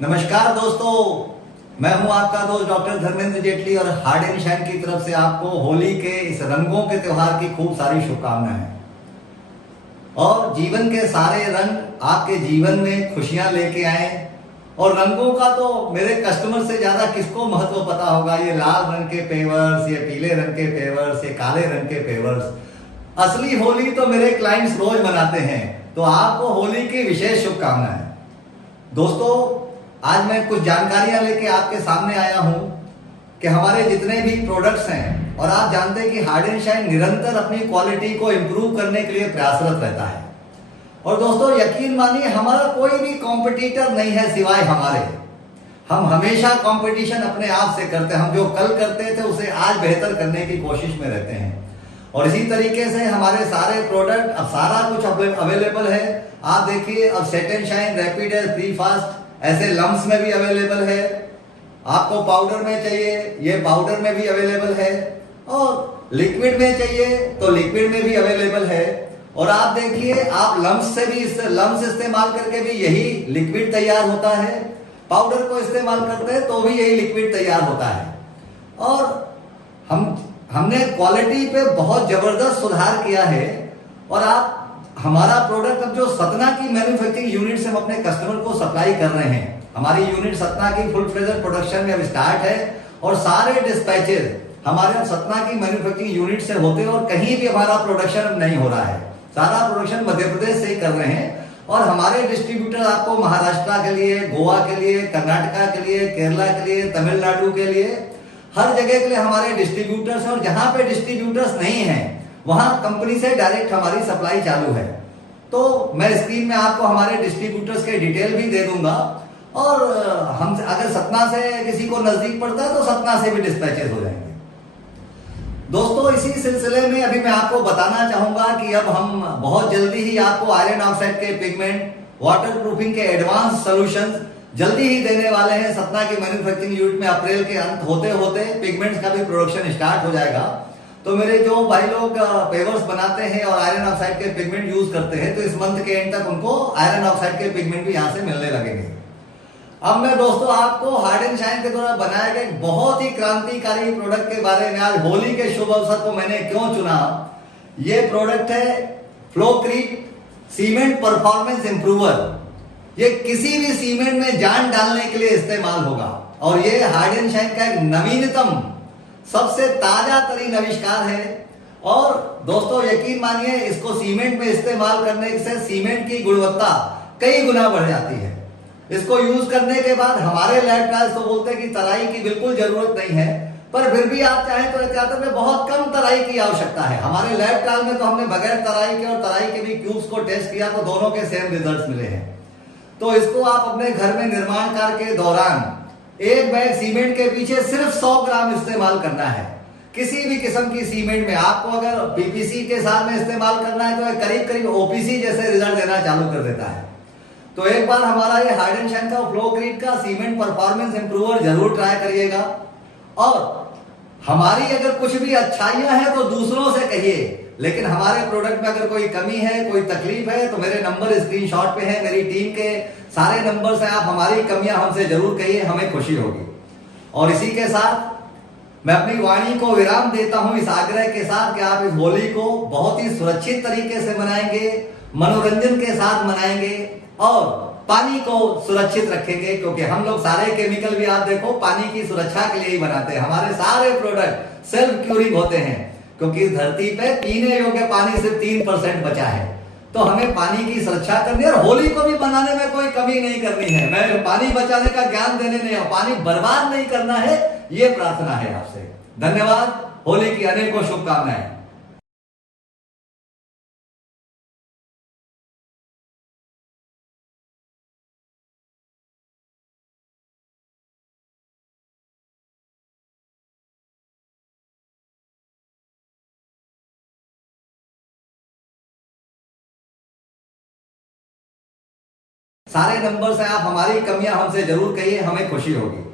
नमस्कार दोस्तों, मैं हूं आपका दोस्त डॉक्टर धर्मेंद्र जेटली और हार्ड एंड शाइन की तरफ से आपको होली के इस रंगों के त्योहार की खूब सारी शुभकामनाएं और जीवन के सारे रंग आपके जीवन में खुशियां लेके आए। और रंगों का तो मेरे कस्टमर से ज्यादा किसको महत्व पता होगा। ये लाल रंग के पेवर्स, ये पीले रंग के पेवर्स, ये काले रंग के पेवर्स, असली होली तो मेरे क्लाइंट्स रोज मनाते हैं। तो आपको होली की विशेष शुभकामनाएं। दोस्तों, आज मैं कुछ जानकारियां लेके आपके सामने आया हूं कि हमारे जितने भी प्रोडक्ट्स हैं, और आप जानते हैं कि हार्ड एंड शाइन निरंतर अपनी क्वालिटी को इंप्रूव करने के लिए प्रयासरत रहता है। और दोस्तों, यकीन मानिए, हमारा कोई भी कॉम्पिटिटर नहीं है सिवाय हमारे। हम हमेशा कंपटीशन अपने आप से करते हैं। हम जो कल करते थे उसे आज बेहतर करने की कोशिश में रहते हैं। और इसी तरीके से हमारे सारे प्रोडक्ट अब सारा कुछ अवेलेबल है। आप देखिए, अब सेट एंड शाइन, रैपिड है, फ्री फास्ट ऐसे लम्स में भी अवेलेबल है। आपको पाउडर में चाहिए, ये पाउडर में भी अवेलेबल है। और लिक्विड में चाहिए तो लिक्विड में भी अवेलेबल है। और आप देखिए, आप लम्स इस्तेमाल करके भी यही लिक्विड तैयार होता है। पाउडर को इस्तेमाल करते हैं तो भी यही लिक्विड तैयार होता है। और हमने क्वालिटी पे बहुत जबरदस्त सुधार किया है। और आप हमारा प्रोडक्ट अब जो सतना की मैन्युफैक्चरिंग यूनिट से हम अपने कस्टमर को सप्लाई कर रहे हैं। हमारी यूनिट सतना की फुल फ्लेजर प्रोडक्शन में अब स्टार्ट है। और सारे डिस्पैचेस हमारे सतना की मैन्युफैक्चरिंग यूनिट से होते हैं। और कहीं भी हमारा प्रोडक्शन अब नहीं हो रहा है। सारा प्रोडक्शन मध्य प्रदेश से ही कर रहे हैं। और हमारे डिस्ट्रीब्यूटर आपको महाराष्ट्र के लिए, गोवा के लिए, कर्नाटका के लिए, केरला के लिए, तमिलनाडु के लिए, हर जगह के लिए हमारे डिस्ट्रीब्यूटर्स। और जहां पे डिस्ट्रीब्यूटर्स नहीं है वहां कंपनी से डायरेक्ट हमारी सप्लाई चालू है। तो मैं स्क्रीन में आपको हमारे डिस्ट्रीब्यूटर्स के डिटेल भी दे दूंगा। और हम अगर सतना से किसी को नजदीक पड़ता है तो सतना से भी डिस्पैचेस हो जाएंगे। दोस्तों, इसी सिलसिले में अभी मैं आपको बताना चाहूंगा कि अब हम बहुत जल्दी ही आपको आयरन ऑक्साइड के पिगमेंट, वाटर प्रूफिंग के एडवांस सॉल्यूशंस जल्दी ही देने वाले हैं। सतना की मैन्युफैक्चरिंग यूनिट में अप्रैल के अंत होते होते पिगमेंट्स का भी प्रोडक्शन स्टार्ट हो जाएगा। तो मेरे जो भाई लोग पेवर्स बनाते हैं और आयरन ऑक्साइड के पिगमेंट यूज करते हैं, तो इस मंथ के एंड तक उनको आयरन ऑक्साइड के पिगमेंट भी यहां से मिलने लगेंगे। अब मैं दोस्तों आपको हार्ड एंड शाइन के द्वारा बनाए गए बहुत ही क्रांतिकारी प्रोडक्ट के बारे में, आज होली के शुभ अवसर को मैंने क्यों चुना। ये प्रोडक्ट है फ्लोक्रीट सीमेंट परफॉर्मेंस इंप्रूवर। ये किसी भी सीमेंट में जान डालने के लिए इस्तेमाल होगा। और ये हार्ड एंड शाइन का एक नवीनतम, सबसे ताजा तरीन आविष्कार है। और दोस्तों, यकीन मानिए, इसको सीमेंट में इस्तेमाल करने से सीमेंट की गुणवत्ता कई गुना बढ़ जाती है। इसको यूज करने के बाद हमारे लैब ट्रायल्स तो बोलते हैं कि तराई की बिल्कुल जरूरत नहीं है, पर फिर भी आप चाहें तो एहतियातन में बहुत कम तराई की आवश्यकता है। हमारे लैब ट्रायल में तो हमने बगैर तराई के और तराई के भी क्यूब्स को टेस्ट किया तो दोनों के सेम रिजल्ट्स मिले हैं। तो इसको आप अपने घर में निर्माण कार्य के दौरान एक बैग सीमेंट के पीछे सिर्फ 100 ग्राम इस्तेमाल करना है। किसी भी किस्म की सीमेंट में आपको अगर पीपीसी के साथ में इस्तेमाल करना है तो करीब करीब ओपीसी जैसे रिजल्ट देना चालू कर देता है। तो एक बार हमारा ये हार्ड एंड शाइन का फ्लोक्रीट का सीमेंट परफॉर्मेंस इंप्रूवर जरूर ट्राई करिएगा। और हमारी अगर कुछ भी अच्छाइयां हैं तो दूसरों से कहिए, लेकिन हमारे प्रोडक्ट में अगर कोई कमी है, कोई तकलीफ है, तो मेरे नंबर स्क्रीनशॉट पे है, मेरी टीम के सारे नंबर से आप हमारी कमियां हमसे जरूर कहिए, हमें खुशी होगी। और इसी के साथ मैं अपनी वाणी को विराम देता हूं इस आग्रह के साथ कि आप इस होली को बहुत ही सुरक्षित तरीके से मनाएंगे, मनोरंजन के साथ मनाएंगे और पानी को सुरक्षित रखेंगे। क्योंकि हम लोग सारे केमिकल भी आप देखो पानी की सुरक्षा के लिए ही बनाते हैं। हमारे सारे प्रोडक्ट सेल्फ क्यूरिंग होते हैं, क्योंकि इस धरती पे पीने योग्य पानी सिर्फ 3% बचा है। तो हमें पानी की सुरक्षा करनी है और होली को भी बनाने में कोई कमी नहीं करनी है। मैं पानी बचाने का ज्ञान देने नहीं, पानी बर्बाद नहीं करना है, ये प्रार्थना है आपसे। धन्यवाद। होली की अनेकों शुभकामनाएं। सारे नंबर से आप हमारी कमियां हमसे जरूर कहिए, हमें खुशी होगी।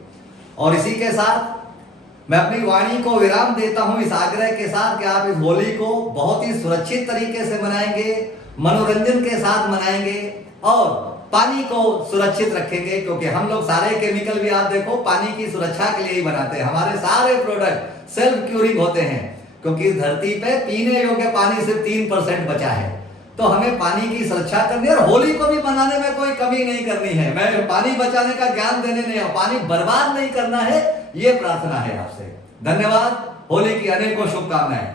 और इसी के साथ मैं अपनी वाणी को विराम देता हूं इस आग्रह के साथ कि आप इस होली को बहुत ही सुरक्षित तरीके से मनाएंगे, मनोरंजन के साथ मनाएंगे और पानी को सुरक्षित रखेंगे, क्योंकि हम लोग सारे केमिकल भी आप देखो पानी की सुरक्षा के लिए ही बनाते हैं। हमारे सारे प्रोडक्ट सेल्फ क्यूरिंग होते हैं, क्योंकि इस धरती पे पीने योग्य पानी सिर्फ 3% बचा है। तो हमें पानी की सुरक्षा करनी है और होली को भी मनाने में कोई कमी नहीं करनी है। मैं पानी बचाने का ज्ञान देने नहीं हूं, पानी बर्बाद नहीं करना है, ये प्रार्थना है आपसे। धन्यवाद। होली की अनेकों शुभकामनाएं।